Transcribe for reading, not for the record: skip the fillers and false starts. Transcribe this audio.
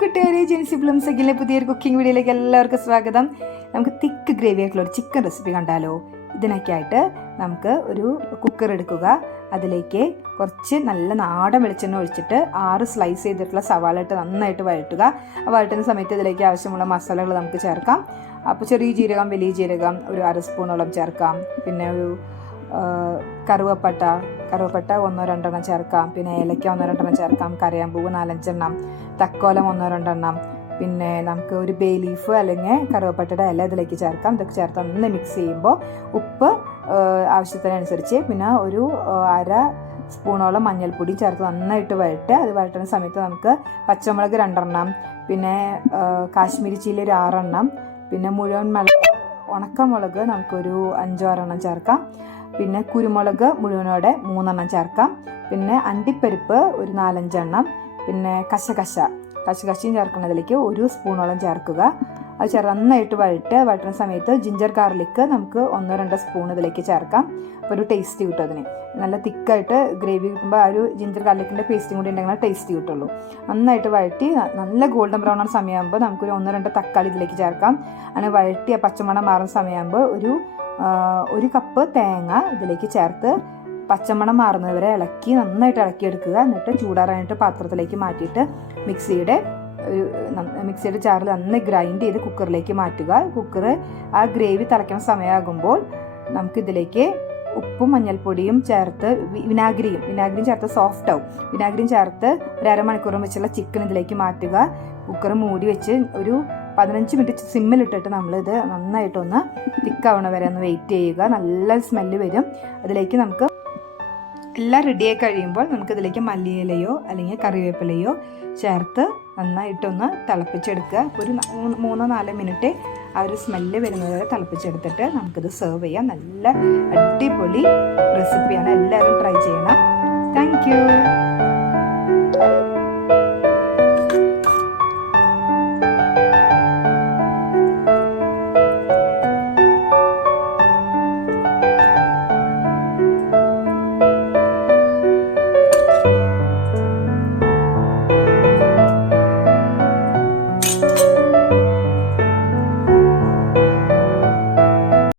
കൂട്ടുകാരെ, ജെൻസി ബ്ലൂംസെക്കിലെ പുതിയൊരു കുക്കിംഗ് വീഡിയോയിലേക്ക് എല്ലാവർക്കും സ്വാഗതം. നമുക്ക് തിക്ക് ഗ്രേവി ആയിട്ടുള്ള ഒരു ചിക്കൻ റെസിപ്പി കണ്ടാലോ? ഇതിനൊക്കെ ആയിട്ട് നമുക്ക് ഒരു കുക്കർ എടുക്കുക. അതിലേക്ക് കുറച്ച് നല്ല നാടൻ വെളിച്ചെണ്ണ ഒഴിച്ചിട്ട് 6 സ്ലൈസ് ചെയ്തിട്ടുള്ള സവാള ഇട്ട് നന്നായിട്ട് വഴറ്റുക. വഴറ്റുന്ന സമയത്ത് ഇതിലേക്ക് ആവശ്യമുള്ള മസാലകൾ നമുക്ക് ചേർക്കാം. അപ്പോൾ ചെറിയ ജീരകം, വലിയ ജീരകം ഒരു 1/2 സ്പൂണോളം ചേർക്കാം. പിന്നെ ഒരു കറുവപ്പട്ട 1-2 ചേർക്കാം. പിന്നെ ഏലക്ക 1-2 ചേർക്കാം. കരയാമ്പൂവ് 4-5 എണ്ണം, തക്കോലം 1-2 എണ്ണം. പിന്നെ നമുക്ക് ഒരു ബേ ലീഫ് അല്ലെങ്കിൽ കറുവപ്പട്ടയുടെ ഇല ഇതിലേക്ക് ചേർക്കാം. ഇതൊക്കെ ചേർത്ത് നന്നായി മിക്സ് ചെയ്യുമ്പോൾ ഉപ്പ് ആവശ്യത്തിനനുസരിച്ച്, പിന്നെ ഒരു 1/2 സ്പൂണോളം മഞ്ഞൾപ്പൊടി ചേർത്ത് നന്നായിട്ട് വഴറ്റുക. അത് വഴറ്റുന്ന സമയത്ത് നമുക്ക് പച്ചമുളക് 2 എണ്ണം, പിന്നെ കാശ്മീരി ചില്ലി ഒരു 6 എണ്ണം, പിന്നെ മുഴുവൻ ഉണക്കമുളക് നമുക്കൊരു 5-6 എണ്ണം ചേർക്കാം. പിന്നെ കുരുമുളക് മുഴുവനോടെ 3 എണ്ണം ചേർക്കാം. പിന്നെ അണ്ടിപ്പരിപ്പ് ഒരു 4-5 എണ്ണം. പിന്നെ കശകശയും ചേർക്കുന്നതിലേക്ക് 1 സ്പൂണോളം ചേർക്കുക. അത് നന്നായിട്ട് വഴറ്റുന്ന സമയത്ത് ജിഞ്ചർ ഗാർലിക്ക് നമുക്ക് 1-2 സ്പൂൺ ഇതിലേക്ക് ചേർക്കാം. അപ്പോൾ ഒരു ടേസ്റ്റ് കിട്ടും. അതിന് നല്ല തിക്കായിട്ട് ഗ്രേവി കിട്ടുമ്പോൾ ആ ഒരു ജിഞ്ചർ ഗാർലിക്കിൻ്റെ പേസ്റ്റും കൂടി ഉണ്ടെങ്കിൽ ടേസ്റ്റ് കിട്ടുള്ളൂ. നന്നായിട്ട് വഴറ്റി നല്ല ഗോൾഡൻ ബ്രൗൺ ആവുന്ന സമയമാകുമ്പോൾ നമുക്കൊരു 1-2 തക്കാളി ഇതിലേക്ക് ചേർക്കാം. അങ്ങനെ വഴറ്റി പച്ചമണം മാറുന്ന സമയമാകുമ്പോൾ ഒരു കപ്പ് തേങ്ങ ഇതിലേക്ക് ചേർത്ത് പച്ചമണം മാറുന്നവരെ നന്നായിട്ട് ഇളക്കിയെടുക്കുക. എന്നിട്ട് ചൂടാറാനായിട്ട് പാത്രത്തിലേക്ക് മാറ്റിയിട്ട് മിക്സിയുടെ ജാറിൽ നന്നായി ഗ്രൈൻഡ് ചെയ്ത് കുക്കറിലേക്ക് മാറ്റുക. കുക്കർ ആ ഗ്രേവി തിളയ്ക്കുന്ന സമയമാകുമ്പോൾ നമുക്കിതിലേക്ക് ഉപ്പും മഞ്ഞൾപ്പൊടിയും ചേർത്ത് വിനാഗിരിയും ചേർത്ത് സോഫ്റ്റ് ആവും. വിനാഗിരിയും ചേർത്ത് ഒരു 1/2 മണിക്കൂറും വെച്ചുള്ള ചിക്കൻ ഇതിലേക്ക് മാറ്റുക. കുക്കർ മൂടി വെച്ച് ഒരു 15 മിനിറ്റ് സിമ്മിലിട്ടിട്ട് നമ്മളിത് നന്നായിട്ടൊന്ന് തിക്കാവണ വരെ ഒന്ന് വെയിറ്റ് ചെയ്യുക. നല്ല സ്മെല്ല് വരും. അതിലേക്ക് നമുക്ക് എല്ലാം റെഡിയായി കഴിയുമ്പോൾ നമുക്കിതിലേക്ക് മല്ലിയിലയോ അല്ലെങ്കിൽ കറിവേപ്പിലയോ ചേർത്ത് നന്നായിട്ടൊന്ന് തിളപ്പിച്ചെടുക്കുക. ഒരു 3-4 മിനിറ്റ് ആ ഒരു സ്മെല്ല് വരുന്നത് വരെ തിളപ്പിച്ചെടുത്തിട്ട് നമുക്കിത് സെർവ് ചെയ്യാം. നല്ല അടിപൊളി റെസിപ്പിയാണ്. എല്ലാവരും ട്രൈ ചെയ്യണം. Thank you.